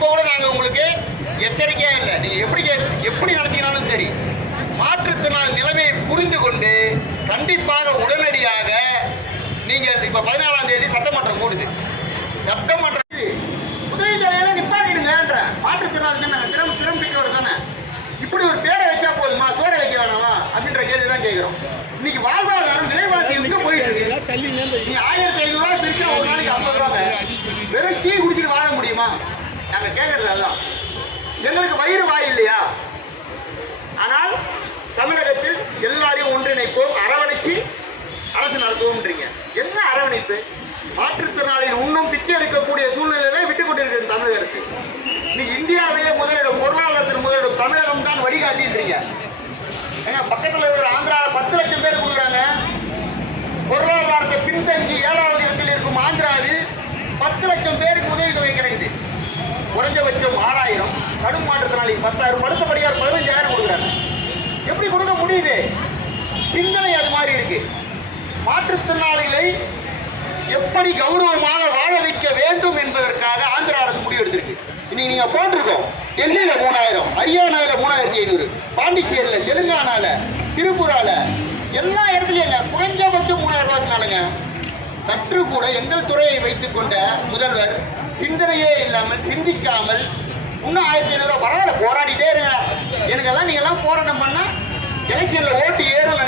இப்போ கூட நாங்கள் உங்களுக்கு எச்சரிக்கையா இல்லை, நீங்க எப்படி நடத்தினாலும் சரி, மாற்றுத்திறனாளி நிலைமையை புரிந்து கொண்டு கண்டிப்பாக உடனடியாக நீங்கள் இப்ப 14ஆம் தேதி சட்டமன்றம் கூடுது, சட்டமன்றத்தில் உதவி தொகையில நிப்பாட்டிடுங்கன்ற மாற்றுத்திறனாளி தான் நாங்கள் திறம்பிக்கோட தானே இப்படி ஒரு பேரை வச்சா போதுமா, சோரை வைக்க வேணாமா அப்படின்ற கேள்வி தான் கேட்கிறோம். இன்னைக்கு வாழ்வாதாரம் விலைவாசி எங்க போயிட்டு இருக்கு? நீ 1500 ரூபாய் பிரிக்கிற ஒரு நாளைக்கு 50 ரூபாய், வெறும் டீ குடிச்சிட்டு வாழ முடியுமா? நாங்க கேட்கறது எல்லாம் எங்களுக்கு வயிறு வாய் இல்லையா? ஆனால் தமிழகத்தில் எல்லாரையும் ஒன்றிணைப்போம், அரவணைச்சு அரசு நடத்துவோம்ன்றீங்க. என்ன அரவணைப்பு? மாற்றுத்திறனாளிகள் இன்னும் பிச்சை எடுக்கக்கூடிய சூழ்நிலையில விட்டுக் கொண்டிருக்கிறது தமிழக அரசு. இன்னைக்கு இந்தியாவிலே முதலிடம், பொருளாதாரத்தில் முதலிடம் தமிழகம் தான் வழிகாட்டின்றீங்க. பக்கத்தில் இருக்கிற ஆந்திராவில் 10 லட்சம் பேர் கொடுக்குறாங்க. பொருளாதாரத்தை பின்தங்கி 7வது இடத்தில் இருக்கும் ஆந்திராவில் 10 லட்சம் பேருக்கு உதவித்தொகை கிடைக்குது. குறைஞ்சபட்சம் 6000, கடும் மாற்றுத்திறனாளி 10,000, படுத்தபடியார் 15,000 கொடுக்குறாங்க. எப்படி கொடுக்க முடியுது? சிந்தனை அது மாதிரி இருக்கு. மாற்றுத்திறனாளிகளை எப்படி கௌரவமாக வாழ வைக்க வேண்டும் என்பதற்காக ஆந்திரா அரசு முடிவு எடுத்திருக்கு. இன்னைக்கு நீங்க போட்டிருக்கோம், டெல்லியில 3000, ஹரியானாவில் 3500, பாண்டிச்சேரியில, தெலுங்கானால, திரிபுரால, எல்லா இடத்துலயும் குறைஞ்சபட்சம் 3000 ரூபாய்க்குனாலங்க. சற்று கூட எங்கள் துறையை வைத்துக் கொண்ட முதல்வர் சிந்தனையே இல்லாமல், சிந்திக்காமல், இன்னும் 1500 ரூபாய் பரவாயில்ல போராடிட்டே இருங்க, எனக்கெல்லாம் நீங்க எல்லாம் போராட்டம் பண்ணா எலெக்ஷன்ல ஓட்டு ஏறும்